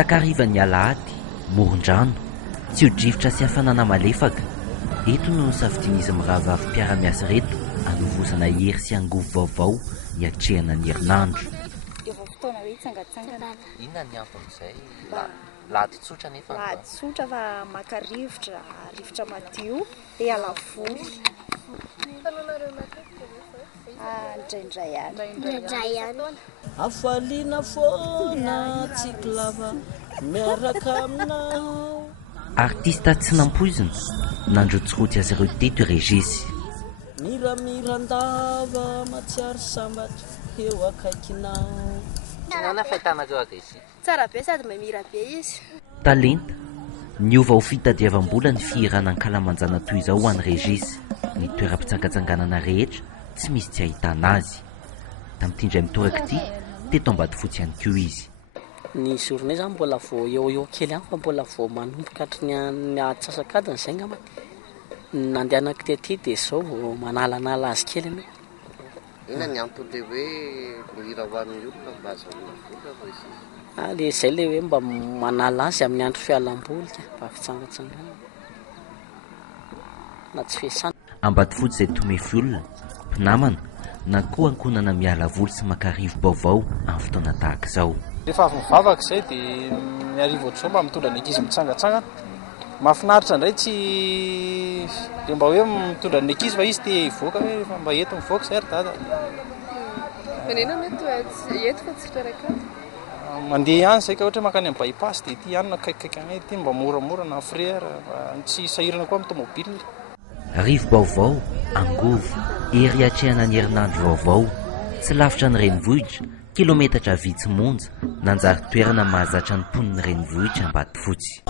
Takarivan'ny alahady, moron-drano, tsy ho drivotra sy hafanana malefaka. Eto no safidin'izy mirahavavy mpiara-miasa reto hanovozana hery sy angovo vaovao hiatrehana ny herinandro. Efa fotoana hoe hitsangatsangana. Inona ny anton'izay? Lahady tsotra nefa. Lahady tsotra fa maka rivotra madio dia ala voly. Indraindray ihany. Afaliana foana tsiklava miaraka aminao. Artista tsy nampoizina nandrotsirotsy azy ireo teto Régis. Miramirandava matsiaro sambatra eo akaikinao. Nana fahitanareo Régis? Tsara be sady mamira be izy. Talenta, niova ho fitadiavam-bola ny fihirana ankalamanjana toy izao ho an'i Régis. Ny toeram-pitsangatsanganana rehetra tsy misy tsy ahitana azy. Tamin'ity indray mitoraka ity, teto Ambatofotsy ihany koa izy. Ny journée zany mbola vao eo kely ihany fa mbola vao manomboka ny atsasakadiny izay ngamba. Nandehanako tety dia izao vao manalanala azy kely anao. Inona ny antony hoe mihira ho an'ny olona mba azahoana vola? Le izay le hoe mba manala azy amin'ny andro fialam-boly mba fitsangatsangana na tsy fiasana. Ambatofotsy izay tomefy olona, mpinamana na koa ankonana miala voly sy maka rivo-baovao amin'ny fotoana tahaka izao. Rehefa avy mivavaka izay dia miarivo ohatr'izao mba mitondra ny ankizy mitsangatsangana. Mahafinaritra indray tsy dia mba hoe mitondra ny ankizy fa izy te hivoaka hoe rehefa mba eto mivoaka izay ry dada. Manena mety eto fa tsy fitoeraka. Mandeha ihany izay ka ohatra makany amin'ny bypass dia ity ihany nakaikikaiky any ity mba moramora na frère tsy sahirana koa amin'ny tomobile. Rivo-baovao, angovo, hery hatrehana ny herinandro vaovao, tsy lavitra ny renivohitra, kilometatra vitsy monja, nanjary toerana mahazatra ny mponiny renivohitra Ambatofotsy.